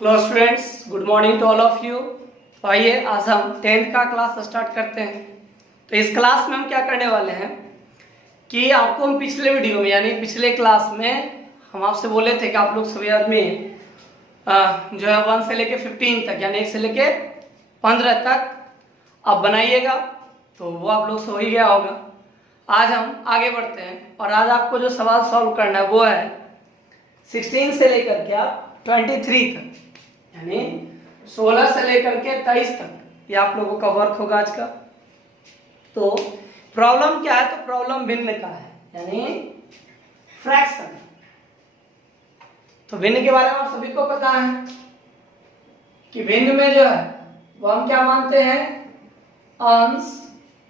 Hello students, good morning to all of you. तो आइए आज हम 10th का क्लास स्टार्ट करते हैं। तो इस क्लास में हम क्या करने वाले हैं कि आपको हम पिछले वीडियो में यानी पिछले क्लास में हम आपसे बोले थे कि आप लोग सभी आदमी जो है 1 से लेके 15 तक यानी 1 से लेके 15 तक आप बनाइएगा, तो वो आप लोग से हो ही गया होगा। आज हम आगे बढ़ते हैं और आज आपको जो सवाल सॉल्व करना है वो है 16 से लेकर के आप 23 तक यानी 16 से लेकर के 23 तक ये आप लोगों का वर्क होगा आज का। तो प्रॉब्लम क्या है? तो प्रॉब्लम भिन्न का है यानी फ्रैक्शन। तो भिन्न के बारे में आप सभी को पता है कि भिन्न में जो है वो हम क्या मानते हैं, अंश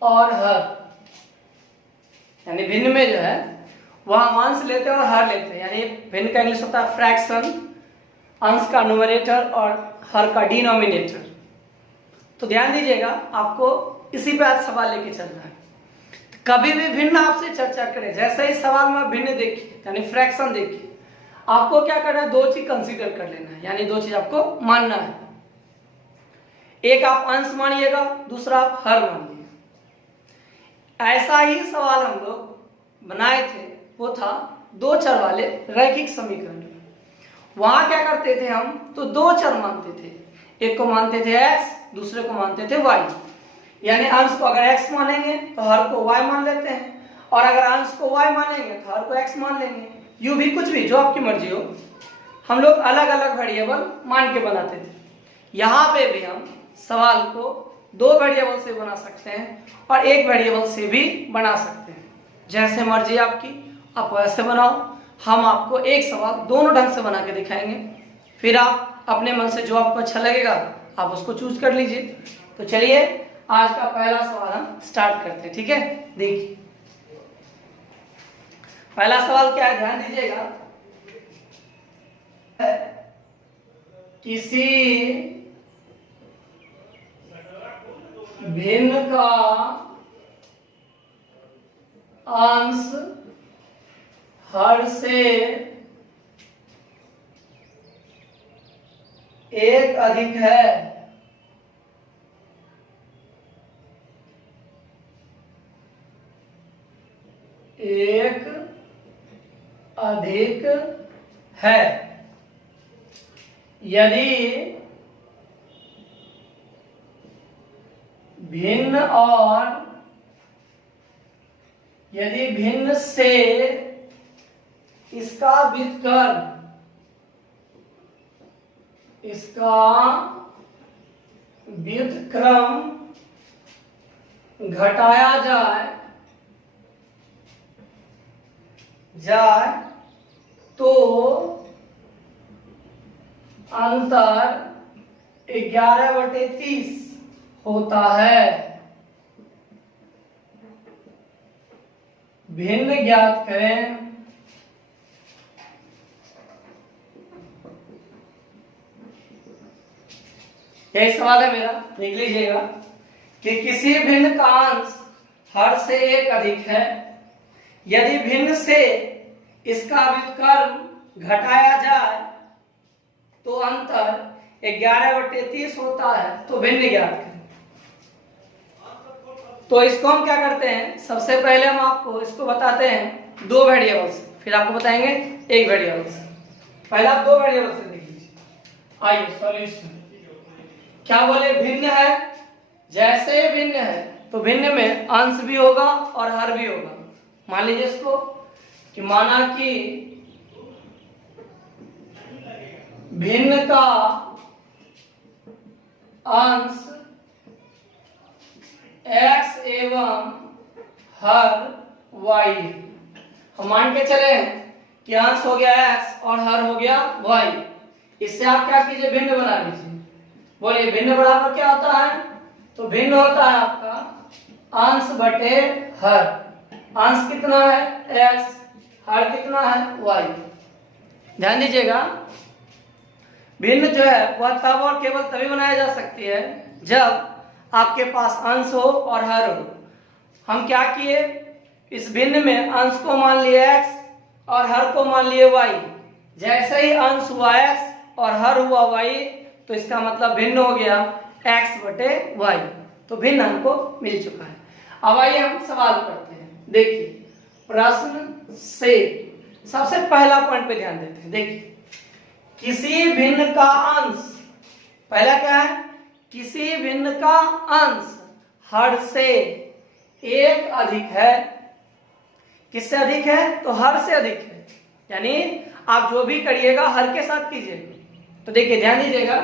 और हर। यानी भिन्न में जो है वो हम अंश लेते हैं और हर लेते हैं। यानी भिन्न का इंग्लिश होता है फ्रैक्शन, अंश का न्यूमरेटर और हर का डिनोमिनेटर। तो ध्यान दीजिएगा, आपको इसी पे आज सवाल लेके चलना है। कभी भी भिन्न आपसे चर्चा करें, जैसे ही सवाल में भिन्न देखिए यानी फ्रैक्शन देखिए, आपको क्या करना है, दो चीज कंसीडर कर लेना है यानी दो चीज आपको मानना है। एक आप अंश मानिएगा, दूसरा आप हर मानिएगा। ऐसा ही सवाल हम लोग बनाए थे, वो था दो चर वाले रैखिक समीकरण। वहां क्या करते थे हम, तो दो चर मानते थे, एक को मानते थे x, दूसरे को मानते थे y। यानी अंश को अगर x मानेंगे तो हर को y मान लेते हैं, और अगर अंश को y मानेंगे तो हर को x मान लेंगे। यूं भी कुछ भी जो आपकी मर्जी हो, हम लोग अलग अलग वेरिएबल मान के बनाते थे। यहाँ पे भी हम सवाल को दो वेरिएबल से बना सकते हैं और एक वेरिएबल से भी बना सकते हैं। जैसे मर्जी आपकी, आप वैसे बनाओ। हम आपको एक सवाल दोनों ढंग से बना के दिखाएंगे, फिर आप अपने मन से जो आपको अच्छा लगेगा आप उसको चूज कर लीजिए। तो चलिए आज का पहला सवाल हम स्टार्ट करते हैं, ठीक है। देखिए पहला सवाल क्या है, ध्यान दीजिएगा। किसी भिन्न का अंश हर से एक अधिक है। एक अधिक है यदि भिन्न और यदि भिन्न से इसका व्युत्क्रम घटाया जाए तो अंतर 11/30 होता है। भिन्न ज्ञात करें। यही सवाल है मेरा, देख लीजिएगा कि किसी भिन्न का अंश हर से एक अधिक है यदि भिन्न से इसका व्युत्क्रम घटाया जाए तो अंतर 11/30 होता है। तो भिन्न ज्ञात करें। तो इसको हम क्या करते हैं, सबसे पहले हम आपको इसको बताते हैं दो वेरिएबल से, फिर आपको बताएंगे एक वेरिएबल से। पहले आप दो वेरिएबल से देख लीजिए। आइए सॉल्यूशन। क्या बोले, भिन्न है। जैसे भिन्न है तो भिन्न में अंश भी होगा और हर भी होगा। मान लीजिए इसको कि माना कि भिन्न का अंश x एवं हर y। हम मान के चले हैं कि अंश हो गया x और हर हो गया y। इससे आप क्या कीजिए, भिन्न बना लीजिए। बोलिए भिन्न बराबर क्या होता है? तो भिन्न होता है आपका अंश बटे हर। अंश कितना है x, हर कितना है y। ध्यान दीजिएगा, भिन्न जो है वह तब और केवल तभी बनाया जा सकती है जब आपके पास अंश हो और हर हो। हम क्या किए, इस भिन्न में अंश को मान लिए x और हर को मान लिए y। जैसे ही अंश हुआ x और हर हुआ y, तो इसका मतलब भिन्न हो गया x बटे y। तो भिन्न हमको मिल चुका है। अब आइए हम सवाल करते हैं। देखिए प्रश्न से सबसे पहला पॉइंट पे ध्यान देते हैं। देखिए किसी भिन्न का अंश, पहला क्या है, किसी भिन्न का अंश हर से एक अधिक है। किससे अधिक है, तो हर से अधिक है, यानी आप जो भी करिएगा हर के साथ कीजिएगा। तो देखिए ध्यान दीजिएगा,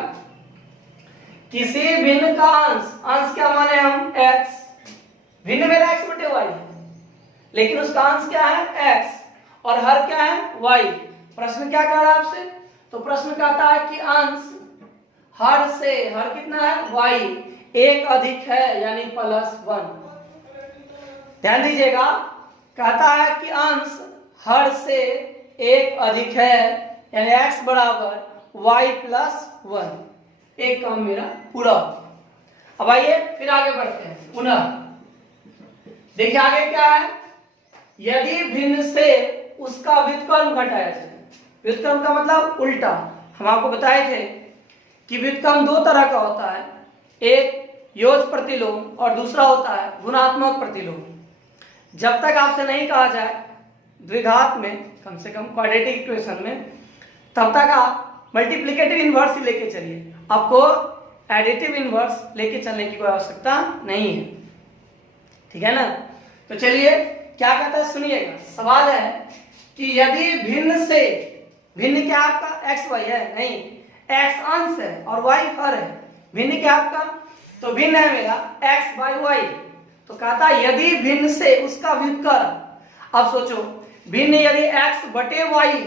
किसी भिन्न का अंश, अंश क्या माने हम x, भिन्न मेरा x बटे y है, लेकिन उसका अंश क्या है x और हर क्या है y। प्रश्न क्या कह रहा है आपसे, तो प्रश्न कहता है कि अंश हर से, हर कितना है y, एक अधिक है यानी +1। ध्यान दीजिएगा, कहता है कि अंश हर से एक अधिक है यानी x बराबर y + 1। एक काम मेरा पूरा हो गया। अब आइए फिर आगे बढ़ते हैं पुनः। देखिए आगे क्या है, यदि भिन्न से उसका व्युत्क्रम घटाया जाए। व्युत्क्रम का मतलब उल्टा। हम आपको बताए थे कि व्युत्क्रम दो तरह का होता है, एक योज प्रतिलोम और दूसरा होता है गुणात्मक प्रतिलोम। जब तक आपसे नहीं कहा जाए द्विघात में, कम से कम क्वाड्रेटिक इक्वेशन में, तब तक आप मल्टीप्लिकेटिव इनवर्स ही लेके चलिए, आपको एडिटिव इनवर्स लेके चलने की कोई आवश्यकता नहीं है। ठीक है ना। तो चलिए क्या कहता है सुनिएगा। सवाल है कि यदि भिन्न से, भिन्न क्या आपका x y है, नहीं x अंश है और y हर है, भिन्न क्या आपका, तो भिन्न है मेरा x बाई y। तो कहता है यदि भिन्न से उसका व्युत्क्रम। अब सोचो भिन्न यदि x बटे y है,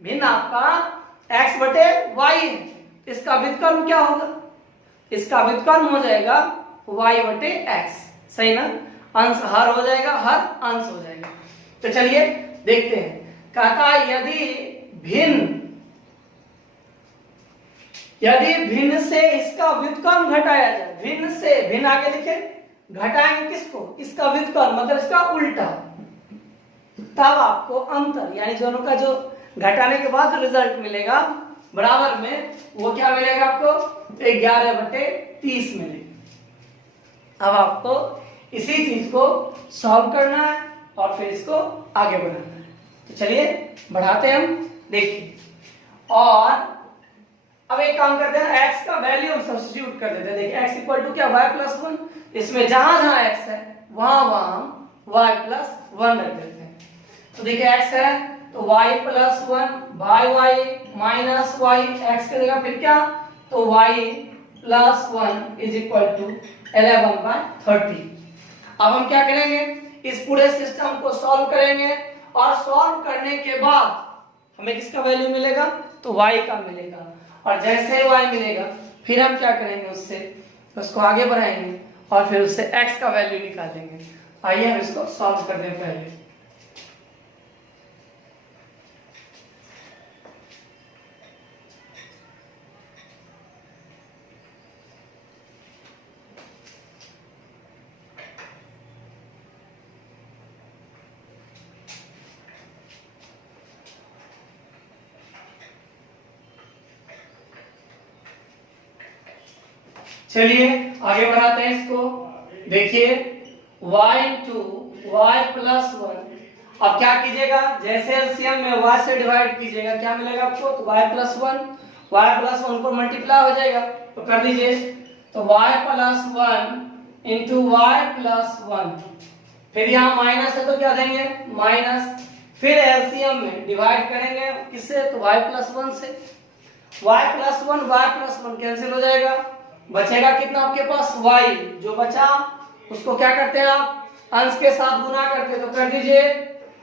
भिन्न आपका x बटे y है, इसका व्युत्क्रम क्या होगा, इसका व्युत्क्रम हो जाएगा y बटे x। सही ना, अंश हर हो जाएगा, हर अंश हो जाएगा। तो चलिए देखते हैं। कहता है यदि भिन्न से इसका व्युत्क्रम घटाया जाए। भिन्न से, भिन्न आगे लिखे, घटाएंगे किसको, इसका व्युत्क्रम मतलब इसका उल्टा, तब आपको अंतर यानी दोनों का जो घटाने के बाद जो रिजल्ट मिलेगा बराबर में, वो क्या मिलेगा आपको, 11/30 मिलेगा। अब आपको इसी चीज को सॉल्व करना है और फिर इसको आगे बढ़ाना है। तो चलिए बढ़ाते हैं हम। देखिए और अब एक काम करते हैं, x का वैल्यू हम सब्स्टिट्यूट कर देते हैं। देखिए x इक्वल टू क्या, y + 1। इसमें जहां जहां x है वहां वहां हम y + 1 रख देते हैं। तो देखिए x है तो y + 1 by y minus y, x की जगह फिर क्या, तो y + 1 इज इक्वल टू 11/30। अब हम क्या करेंगे, इस पूरे सिस्टम को सॉल्व करेंगे और सॉल्व करने के बाद हमें किसका वैल्यू मिलेगा, तो y का मिलेगा। और जैसे y मिलेगा फिर हम क्या करेंगे, उससे उसको आगे बढ़ाएंगे और फिर उससे x का वैल्यू निकालेंगे। आइए हम इसको सॉल्व कर दें पहले। चलिए आगे बढ़ाते हैं इसको। देखिए y × y + 1। अब क्या कीजिएगा, जैसे एलसीएम में y से डिवाइड कीजिएगा, क्या मिलेगा आपको, तो y + 1, y + 1 पर मल्टीप्लाई हो जाएगा। तो कर दीजिए, तो y + 1 × y + 1। फिर यहाँ माइनस है तो क्या देंगे, माइनस। फिर एलसीएम में डिवाइड करेंगे किससे, तो y + 1 से। y + 1 कैंसिल हो जाएगा, बचेगा कितना आपके पास, y। जो बचा उसको क्या करते हैं आप, अंश के साथ गुना करते हैं। तो कर दीजिए,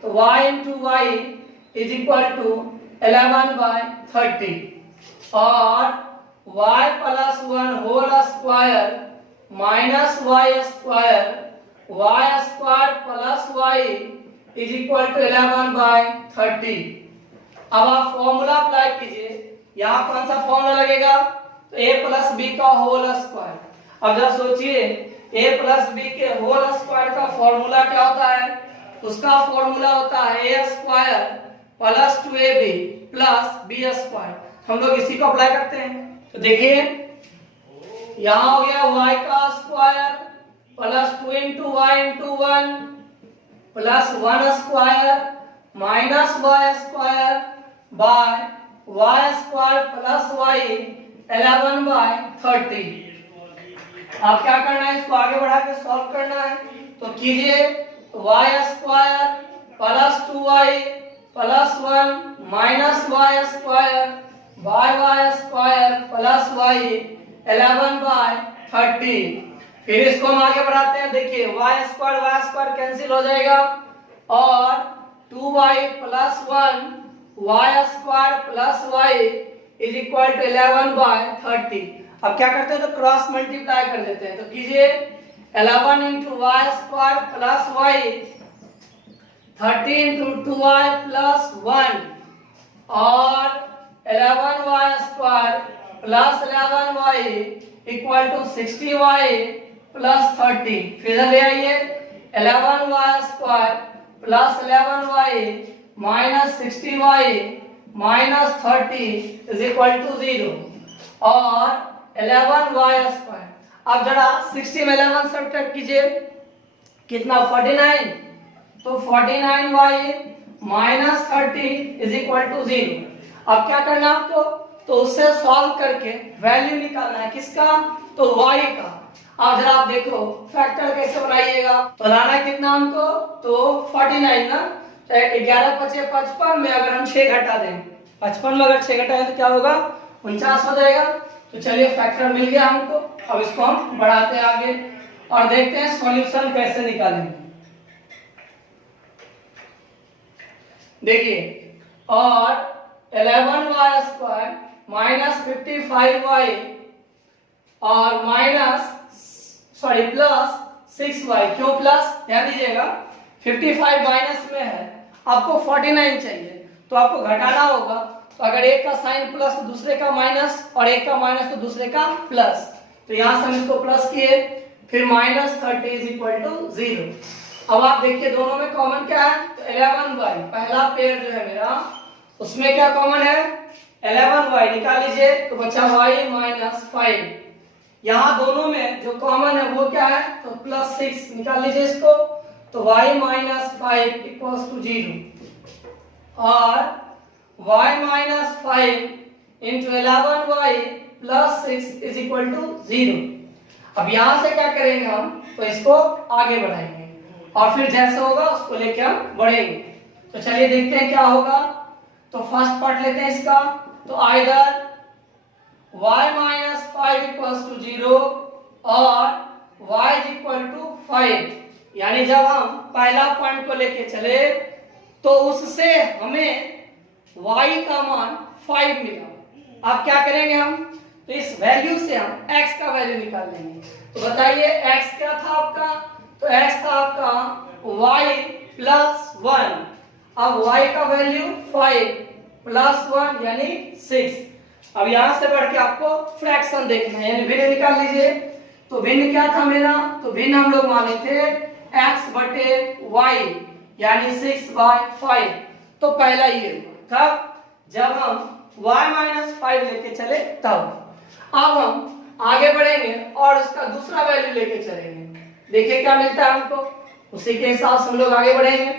तो y × y is equal to 11/30 और y + 1 whole square minus y स्क्वायर, y square plus y is equal to 11/30। अब आप फॉर्मूला अप्लाई कीजिए। यहाँ कौन सा फॉर्मूला लगेगा, तो a + b का होल स्क्वायर। अब जरा सोचिए, a + b के होल स्क्वायर का फॉर्मूला क्या होता है, उसका फॉर्मूला होता है a² + 2ab plus B square. हम लोग इसी को अप्लाई करते हैं। तो देखिए यहां हो गया y का square plus 2 into y into 1 plus 1 square minus y square by y square plus y 11/30। अब क्या करना है, इसको आगे बढ़ा के सॉल्व करना है। तो कीजिए y square plus 2y plus 1 minus y square by y square plus y 11/30। फिर इसको हम आगे बढ़ाते हैं। देखिए y स्क्वायर कैंसिल हो जाएगा और 2y plus 1 y square plus y is equal to 11/30। अब क्या करते हैं, तो क्रॉस मल्टीप्लाई कर देते हैं। तो कीजिए 11 into y square plus y 30 into 2y plus 1 और 11y square plus 11y equal to 60y plus 30। फिर ले आइए 11y square plus 11y minus 60y minus 30 is equal to 0 और 11y स्क्वायर। अब जरा 60 में 11 सब्ट्रैक्ट कीजिए, कितना 49। तो 49y minus 30 is equal to 0। अब क्या करना है आपको, तो उससे सॉल्व करके वैल्यू निकालना है किसका, तो y का। अब जरा आप देखो फैक्टर कैसे बनाइएगा। तो लाना है कितना हमको, तो 49 ना, 11 5 55 में अगर हम 6 घटा दें, 55 में अगर 6 घटाएं तो क्या होगा, 49 हो जाएगा। तो चलिए फैक्टर मिल गया हमको। अब इसको हम बढ़ाते हैं आगे और देखते हैं सॉल्यूशन कैसे निकालेंगे। देखिए और 11y स्क्वायर माइनस 55y और प्लस 6y। क्यों प्लस, ध्यान दीजिएगा 55 माइनस में है, आपको 49 चाहिए तो आपको घटाना होगा। तो अगर एक का साइन प्लस तो दूसरे का माइनस और एक का माइनस तो दूसरे का प्लस। तो यहां से हम इसको प्लस किए, फिर माइनस 30 इज इक्वल टू 0। अब आप देखिए दोनों में कॉमन क्या है, तो 11y पहला पेयर जो है मेरा उसमें क्या कॉमन है, 11y निकाल लीजिए तो बचा y माइनस 5। यहाँ दोनों में जो कॉमन है वो क्या है, तो प्लस 6 निकाल लीजिए इसको, तो y माइनस 5 इक्वल्स टू 0 और y minus 5 into 11y plus 6 is equal to 0। अब यहां से क्या करेंगे हम, तो इसको आगे बढ़ाएंगे और फिर जैसा होगा उसको लेके हम बढ़ेंगे। तो चलिए देखते हैं क्या होगा। तो फर्स्ट पार्ट लेते हैं इसका, तो either y minus 5 equals to 0 और y इज इक्वल टू 5। यानी जब हम पहला पॉइंट को लेके चले तो उससे हमें y का मान 5 मिला। अब क्या करेंगे हम, तो इस वैल्यू से हम x का वैल्यू निकाल लेंगे। तो बताइए x क्या था आपका, तो x था आपका y प्लस 1। अब y का वैल्यू 5 प्लस 1 यानी 6। अब यहां से बढ़ के आपको फ्रैक्शन देखना है, यानी भिन्न निकाल लीजिए। तो भिन्न क्या था मेरा, तो भिन्न हम लोग माने थे x बटे y यानी 6/5। तो पहला ये था जब हम y माइनस 5 लेके चले तब। अब हम आगे बढ़ेंगे और उसका दूसरा वैल्यू लेके चलेंगे, देखिए क्या मिलता है हमको, उसी के हिसाब से हम लोग आगे बढ़ेंगे।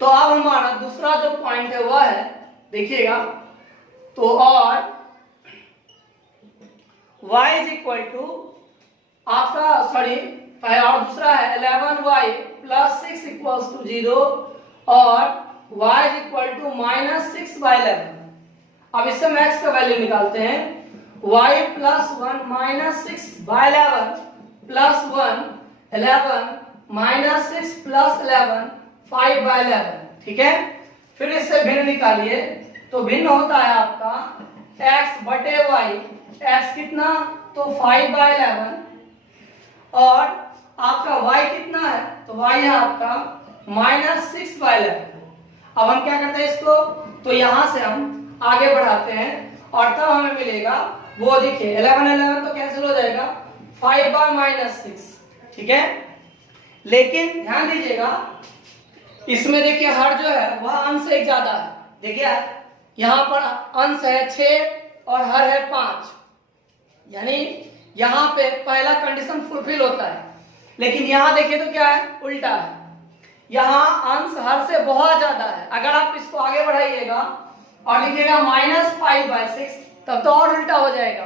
तो अब हमारा दूसरा जो पॉइंट है वह है, देखिएगा, तो और y इज इक्वल टू आपका और दूसरा है 11y प्लस 6 इक्वल्स टू 0 और y is equal to minus 6/11। अब इससे हम x का वैल्यू निकालते हैं, y plus 1 minus 6/11 plus 1 11 minus 6 plus 11 5/11। ठीक है, फिर इससे भिन्न निकालिए। तो भिन्न होता है आपका x बटे y, x कितना, तो 5/11 और आपका y कितना है, तो y है आपका माइनस 6/11। अब हम क्या करते हैं इसको, तो यहां से हम आगे बढ़ाते हैं और तब हमें मिलेगा वो, देखिए 11 तो कैंसिल हो जाएगा, 5/-6। ठीक है, लेकिन ध्यान दीजिएगा इसमें देखिए हर जो है वह अंश से ज्यादा है, देखिए यहाँ पर अंश है 6 और हर है 5, यानी यहाँ पे पहला कंडीशन फुलफिल होता है। लेकिन यहाँ देखिए तो क्या है, उल्टा है। यहाँ अंश हर से बहुत ज्यादा है। अगर आप इसको आगे बढ़ाइएगा और लिखिएगा -5/6, तब तो और उल्टा हो जाएगा।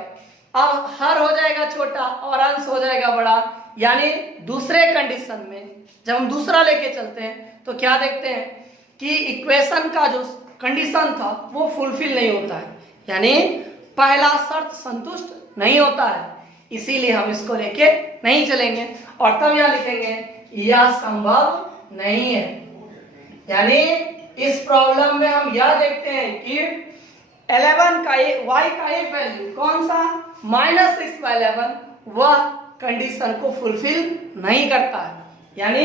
अब हर हो जाएगा छोटा और अंश हो जाएगा बड़ा, यानी दूसरे कंडीशन में जब हम दूसरा लेके चलते हैं तो क्या देखते हैं कि इक्वेशन का जो कंडीशन था वो फुलफिल नहीं होता है, यानी पहला शर्त संतुष्ट नहीं होता है। इसीलिए हम इसको लेके नहीं चलेंगे और तब यह लिखेंगे यह संभव नहीं है। यानी इस प्रॉब्लम में हम यह देखते हैं कि 11 का y का एक वैल्यू कौन सा -6/11 वह कंडीशन को फुलफिल नहीं करता है, यानी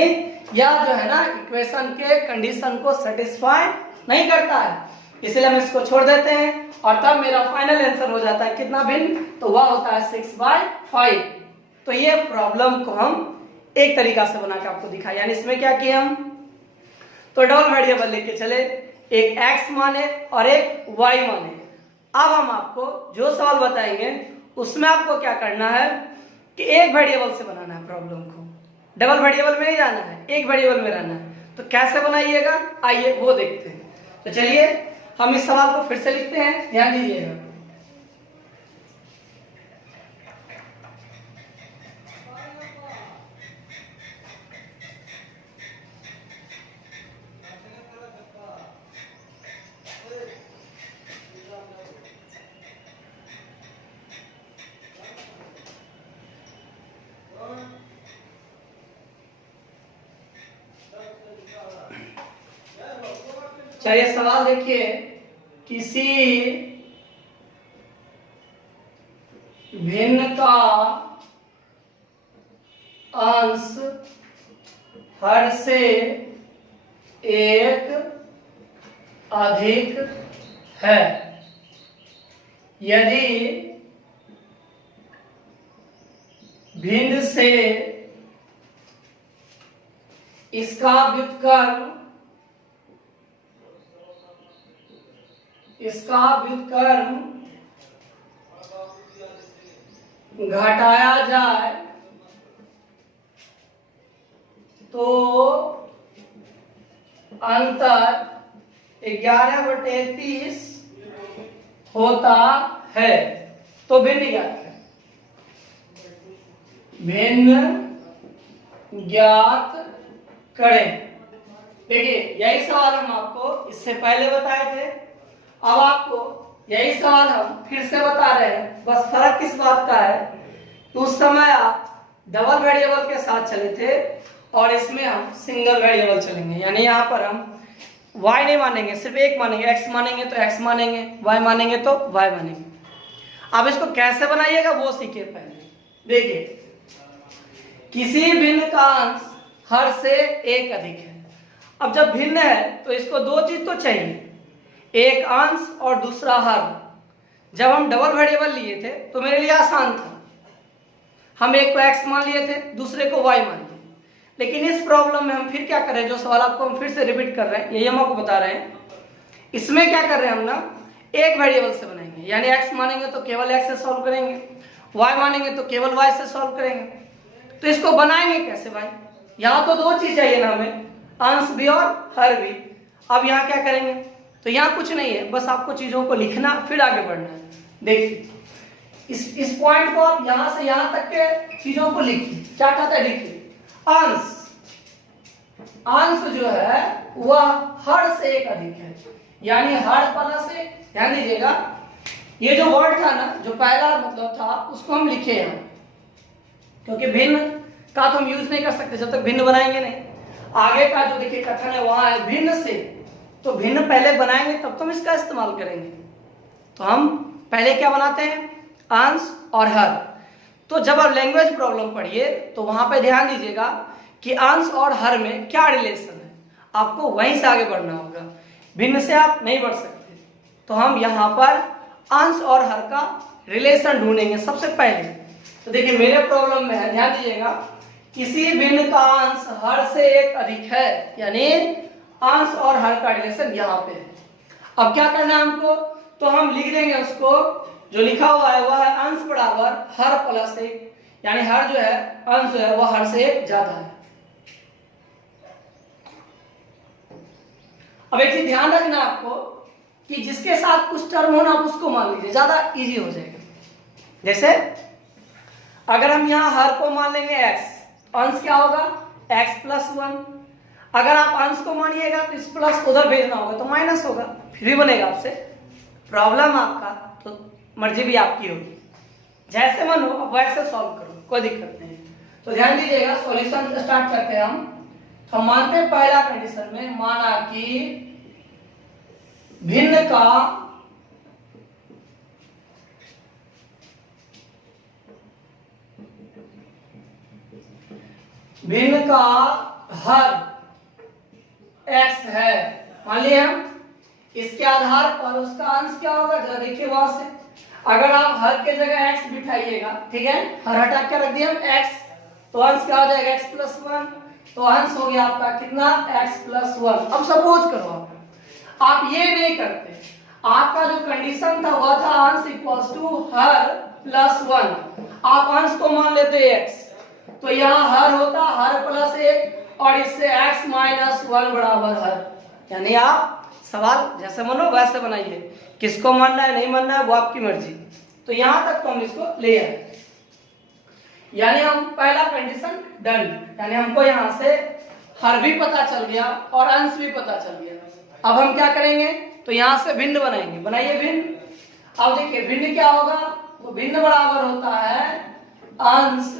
यह जो है ना इक्वेशन के कंडीशन को सेटिस्फाई नहीं करता है। इसलिए हम इसको छोड़ देते हैं और तब मेरा फाइनल आंसर हो जाता है कितना भिन्न, तो वह होता है 6/5। तो ये प्रॉब्लम को हम एक तरीका से बना के आपको दिखाया, यानी इसमें क्या किया हम, तो डबल वेरिएबल लेके चले, एक x माने और एक y माने। अब हम आपको जो सवाल बताएंगे उसमें आपको क्या करना है कि एक वेरिएबल से बनाना है प्रॉब्लम को, डबल वेरिएबल में नहीं जाना है, एक वेरिएबल में रहना है। तो कैसे बनाइएगा आइए वो देखते हैं। तो चलिए हम इस सवाल को फिर से लिखते हैं, ध्यान दीजिएगा। चलिए सवाल देखिए, किसी भिन्न का अंश हर से एक अधिक है यदि भिन्न से इसका व्युत्क्रम घटाया जाए तो अंतर 11/30 होता है। तो भिन्न ज्ञात है, भिन्न ज्ञात करें। देखिए यही सवाल हम आपको इससे पहले बताए थे, अब आपको यही सवाल हम फिर से बता रहे हैं। बस फर्क किस बात का है, तो उस समय आप डबल वेरिएबल के साथ चले थे और इसमें हम सिंगल वेरिएबल चलेंगे, यानी यहाँ पर हम y नहीं मानेंगे, सिर्फ एक मानेंगे, x मानेंगे तो x मानेंगे, y मानेंगे तो y मानेंगे। अब इसको कैसे बनाइएगा वो सीखिए पहले। देखिए किसी भिन्न का अंश हर से एक अधिक है। अब जब भिन्न है तो इसको दो चीज तो चाहिए, एक अंश और दूसरा हर। जब हम डबल वेरिएबल लिए थे तो मेरे लिए आसान था, हम एक को x मान लिए थे, दूसरे को y मान लिए। लेकिन इस प्रॉब्लम में हम फिर क्या कर रहे हैं, जो सवाल आपको हम फिर से रिपीट कर रहे हैं, यही हम आपको बता रहे हैं। इसमें क्या कर रहे हैं हम ना, एक वेरिएबल से बनाएंगे, यानी x मानेंगे तो केवल x से सॉल्व करेंगे, y मानेंगे तो केवल y से सॉल्व करेंगे। तो इसको बनाएंगे कैसे भाई, यहाँ तो दो चीज चाहिए ना हमें, अंश भी और हर भी। अब यहाँ क्या करेंगे, तो यहाँ कुछ नहीं है, बस आपको चीजों को लिखना फिर आगे बढ़ना है। देखिए इस पॉइंट को आप यहाँ से यहाँ तक के चीजों को लिखिए। क्या कहता है, लिखिए अंश जो है वह हर से एक अधिक है, यानी हर पदा से। ध्यान दीजिएगा ये जो वर्ड था ना, जो पहला मतलब था, उसको हम लिखे यहाँ, क्योंकि भिन्न का तो हम यूज नहीं कर सकते जब तक भिन्न बनाएंगे नहीं। आगे का जो देखिए कथन है वहां है भिन्न से, तो भिन्न पहले बनाएंगे तब तो हम इसका इस्तेमाल करेंगे। तो हम पहले क्या बनाते हैं, अंश और हर। तो जब आप लैंग्वेज प्रॉब्लम पढ़िए तो वहां पे ध्यान दीजिएगा कि अंश और हर में क्या रिलेशन है, आपको वहीं से आगे बढ़ना होगा, भिन्न से आप नहीं बढ़ सकते। तो हम यहाँ पर अंश और हर का रिलेशन ढूंढेंगे सबसे पहले। तो देखिए मेरे प्रॉब्लम में है, ध्यान दीजिएगा, किसी भिन्न का अंश हर से एक अधिक है, यानी अंश और हर का रिलेशन यहाँ पे है। अब क्या करना है हमको, तो हम लिख देंगे उसको, जो लिखा हुआ है वह है अंश बराबर हर प्लस एक, यानी हर जो है अंश जो है वह हर से एक ज्यादा है। अब एक चीज ध्यान रखना आपको कि जिसके साथ कुछ टर्म होना आप उसको मान लीजिए, ज्यादा इजी हो जाएगा। जैसे अगर हम यहाँ हर को मान लेंगे x, अंश क्या होगा x प्लस 1, अगर आप अंश को मानिएगा तो इस प्लस उधर भेजना होगा तो माइनस होगा, फिर भी बनेगा आपसे। प्रॉब्लम आपका तो मर्जी भी आपकी होगी, जैसे मन हो वैसे सॉल्व करो, कोई दिक्कत नहीं। तो ध्यान दीजिएगा, सॉल्यूशन स्टार्ट करते हैं हम। तो हम मानते हैं पहला कंडीशन में माना कि भिन्न का हर x है, मान लिया हम। इसके आधार पर उसका अंश क्या होगा, जरा देखिए वहां से। अगर आप हर के जगह x बिठाइएगा, ठीक है, हर हटा के रख दिया हम x, तो अंश क्या हो जाएगा x प्लस 1, तो अंश हो गया आपका कितना x प्लस 1। अब सपोज करो आप ये नहीं करते, आपका जो कंडीशन था वह था अंश इक्वल्स टू हर प्लस 1, आप अंश को मान लेते x, तो यहाँ हर होता हर प्लस 1 और इससे x माइनस 1 बराबर हर। यानी आप सवाल जैसे मानो वैसे बनाइए, किसको मानना है नहीं मानना है वो आपकी मर्जी। तो यहां तक तो हम इसको ले आए, यानी हम पहला कंडीशन डन, यानी हमको यहां से हर भी पता चल गया और अंश भी पता चल गया। अब हम क्या करेंगे, तो यहां से भिन्न बनाएंगे, बनाइए भिन्न। अब देखिए भिन्न क्या होगा, तो भिन्न बराबर होता है अंश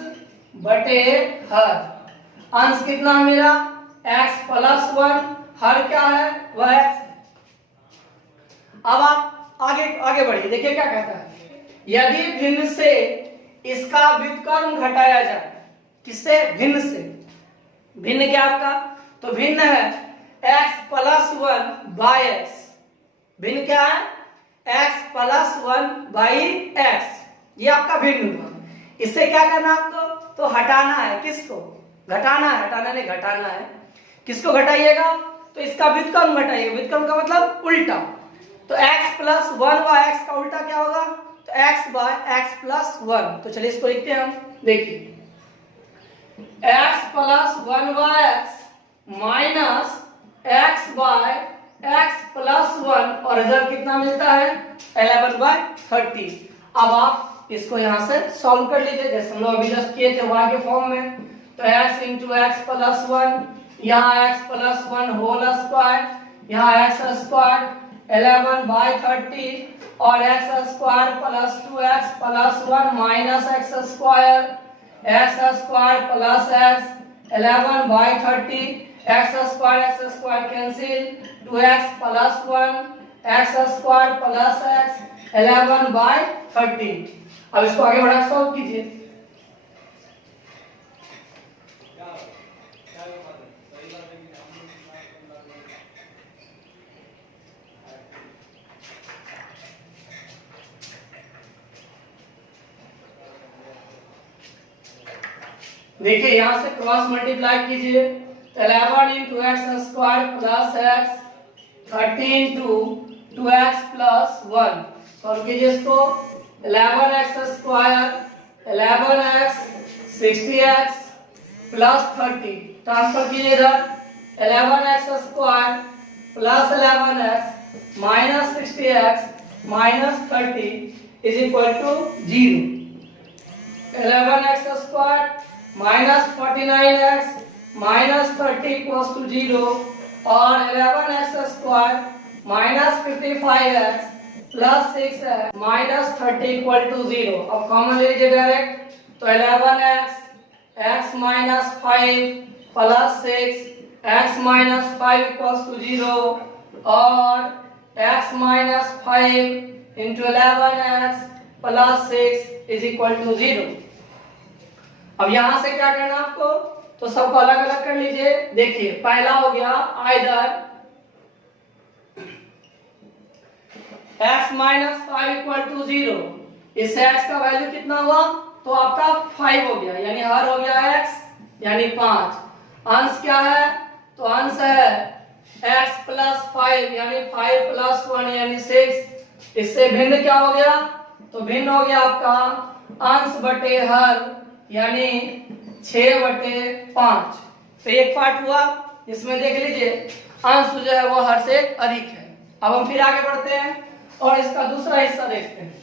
बटे हर। अंश कितना है मेरा x प्लस 1, हर क्या है वह x। अब आप आगे बढ़िए, देखिए क्या कहता है, यदि भिन्न से इसका व्युत्क्रम घटाया जाए, किससे, भिन्न से। भिन्न क्या आपका, तो भिन्न है x प्लस 1 बाई x। भिन्न क्या है x प्लस 1 बाई x, ये आपका भिन्न हुआ। इससे क्या करना आपको, तो हटाना है, किसको, घटाना है, हटाना नहीं घटाना है। किसको घटाइएगा, तो इसका व्युत्क्रम घटाइएगा, व्युत्क्रम का मतलब उल्टा। तो x प्लस 1 बाय x का उल्टा क्या होगा, तो x बाय x प्लस 1। तो चलिए इसको लिखते हैं हम, देखिए x plus 1 by x minus x by x plus 1, और रिजल्ट कितना मिलता है 11 बाय 30। अब आप इसको यहां से सॉल्व कर लीजिए, जैसे हम लोग अभी जस्ट किए थे y के फॉर्म में। तो x इंटू x प्लस 1, यहाँ x प्लस 1 होल स्क्वायर, यहाँ x स्क्वायर 11 बाय 30 और x square plus 2x plus 1 minus x square plus x 11 by 30, x square cancel, 2x plus 1 x square plus x 11 by 30। अब इसको आगे बढ़ा solve कीजिए। देखिए यहां से क्रॉस मल्टीप्लाई कीजिए, 11 into x square plus x 30 into 2x plus 1। Solve कीजिए इसको, 11x square 11x 60x plus 30, transfer कीजिए इधर, 11x square plus 11x minus 60x minus 30 is equal to 0। 11x square minus 49x minus 30 equals to 0 और 11x square minus 55x plus 6x minus 30 equal to 0। अब common ले लीजिए direct, तो 11x x minus 5 plus 6 x minus 5 equals to 0 और x minus 5 into 11x plus 6 is equal to 0। अब यहां से क्या करना आपको, तो सबको अलग अलग कर लीजिए। देखिए पहला हो गया either x minus 5 equal to 0, इससे x का वैल्यू कितना हुआ, तो आपका 5 हो गया, यानी हर हो गया x यानी 5। अंश क्या है, तो अंश है x प्लस 5 यानी 5 प्लस 1 यानी 6। इससे भिन्न क्या हो गया? तो भिन्न हो गया आपका अंश बटे हर यानी 6/5। तो एक पार्ट हुआ, इसमें देख लीजिए अंश जो है वो हर से अधिक है। अब हम फिर आगे बढ़ते हैं और इसका दूसरा हिस्सा देखते हैं।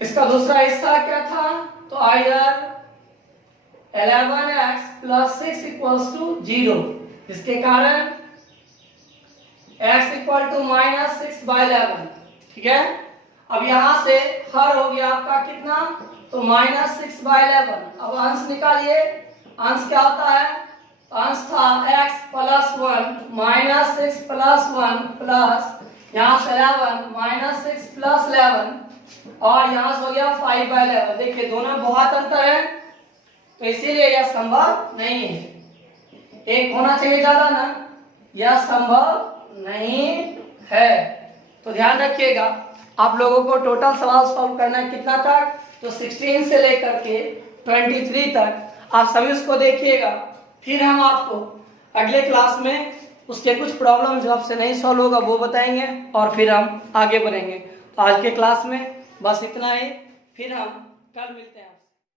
इसका दूसरा हिस्सा क्या था? तो either 11x plus 6 equals to 0, जिसके कारण x इक्वल टू माइनस 6/11। ठीक है, अब यहां से हर हो गया आपका कितना? तो माइनस 6/11। अब अंश निकालिए, अंश क्या होता है? अंश था x plus 1 minus 6 plus 1 plus यहाँ से 11 माइनस 6 प्लस 11 और यहाँ से हो गया 5/11। देखिए दोनों में बहुत अंतर है, तो इसीलिए यह संभव नहीं है। एक होना चाहिए ज्यादा ना, यह संभव नहीं है। तो ध्यान रखिएगा, आप लोगों को टोटल सवाल सॉल्व करना है कितना तक? तो 16 से लेकर के 23 तक आप सभी उसको देखिएगा। फिर हम आपको अगले क्लास में उसके कुछ प्रॉब्लम जो आपसे नहीं सॉल्व होगा वो बताएंगे और फिर हम आगे बढ़ेंगे। तो आज के क्लास में बस इतना ही, फिर हम कल मिलते हैं।